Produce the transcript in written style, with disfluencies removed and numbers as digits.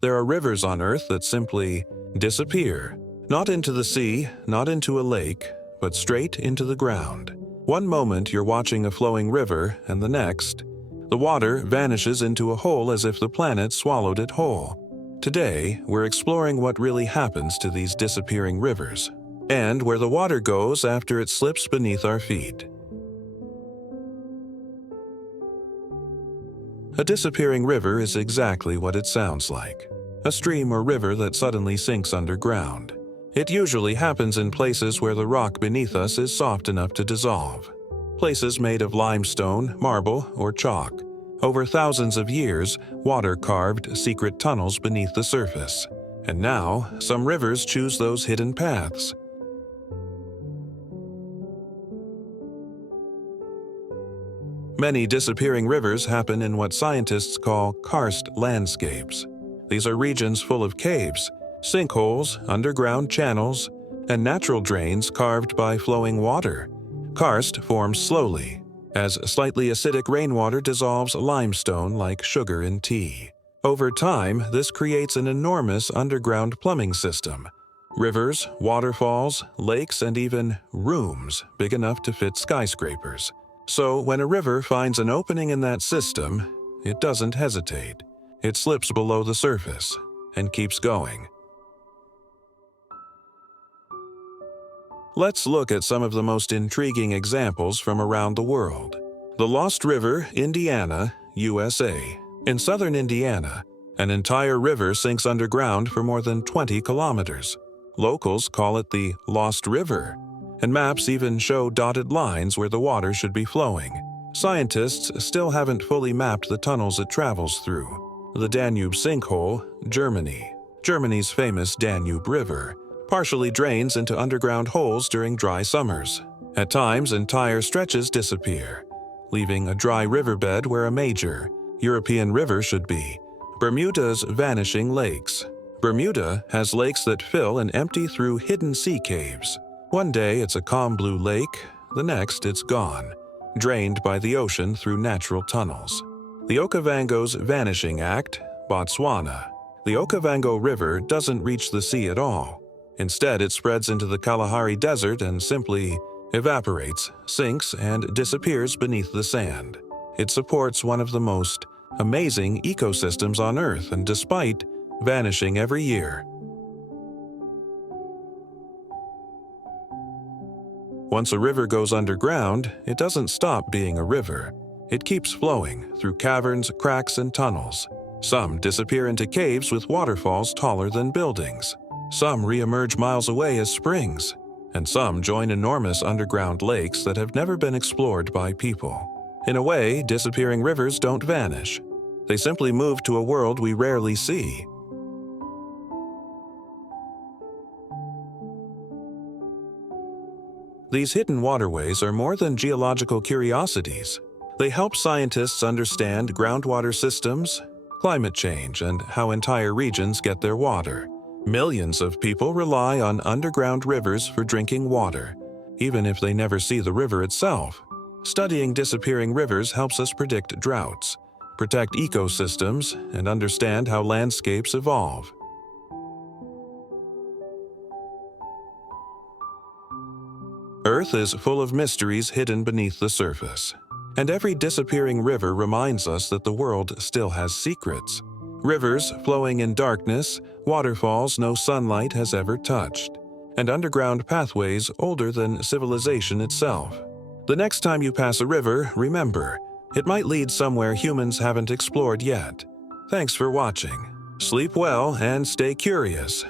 There are rivers on Earth that simply disappear. Not into the sea, not into a lake, but straight into the ground. One moment you're watching a flowing river, and the next, the water vanishes into a hole as if the planet swallowed it whole. Today, we're exploring what really happens to these disappearing rivers, and where the water goes after it slips beneath our feet. A disappearing river is exactly what it sounds like. A stream or river that suddenly sinks underground. It usually happens in places where the rock beneath us is soft enough to dissolve. Places made of limestone, marble, or chalk. Over thousands of years, water carved secret tunnels beneath the surface. And now, some rivers choose those hidden paths. Many disappearing rivers happen in what scientists call karst landscapes. These are regions full of caves, sinkholes, underground channels, and natural drains carved by flowing water. Karst forms slowly, as slightly acidic rainwater dissolves limestone like sugar in tea. Over time, this creates an enormous underground plumbing system. Rivers, waterfalls, lakes, and even rooms big enough to fit skyscrapers. So when a river finds an opening in that system, it doesn't hesitate. It slips below the surface and keeps going. Let's look at some of the most intriguing examples from around the world. The Lost River, Indiana, USA. In southern Indiana, an entire river sinks underground for more than 20 kilometers. Locals call it the Lost River, and maps even show dotted lines where the water should be flowing. Scientists still haven't fully mapped the tunnels it travels through. The Danube sinkhole, Germany. Germany's famous Danube River partially drains into underground holes during dry summers. At times, entire stretches disappear, leaving a dry riverbed where a major European river should be. Bermuda's vanishing lakes. Bermuda has lakes that fill and empty through hidden sea caves. One day it's a calm blue lake, the next it's gone, drained by the ocean through natural tunnels. The Okavango's Vanishing Act, Botswana. The Okavango River doesn't reach the sea at all. Instead, it spreads into the Kalahari Desert and simply evaporates, sinks, and disappears beneath the sand. It supports one of the most amazing ecosystems on Earth, and despite vanishing every year. Once a river goes underground, it doesn't stop being a river. It keeps flowing through caverns, cracks, and tunnels. Some disappear into caves with waterfalls taller than buildings. Some re-emerge miles away as springs, and some join enormous underground lakes that have never been explored by people. In a way, disappearing rivers don't vanish. They simply move to a world we rarely see. These hidden waterways are more than geological curiosities. They help scientists understand groundwater systems, climate change, and how entire regions get their water. Millions of people rely on underground rivers for drinking water, even if they never see the river itself. Studying disappearing rivers helps us predict droughts, protect ecosystems, and understand how landscapes evolve. Earth is full of mysteries hidden beneath the surface, and every disappearing river reminds us that the world still has secrets. Rivers flowing in darkness, waterfalls no sunlight has ever touched, and underground pathways older than civilization itself. The next time you pass a river, remember, it might lead somewhere humans haven't explored yet. Thanks for watching. Sleep well and stay curious.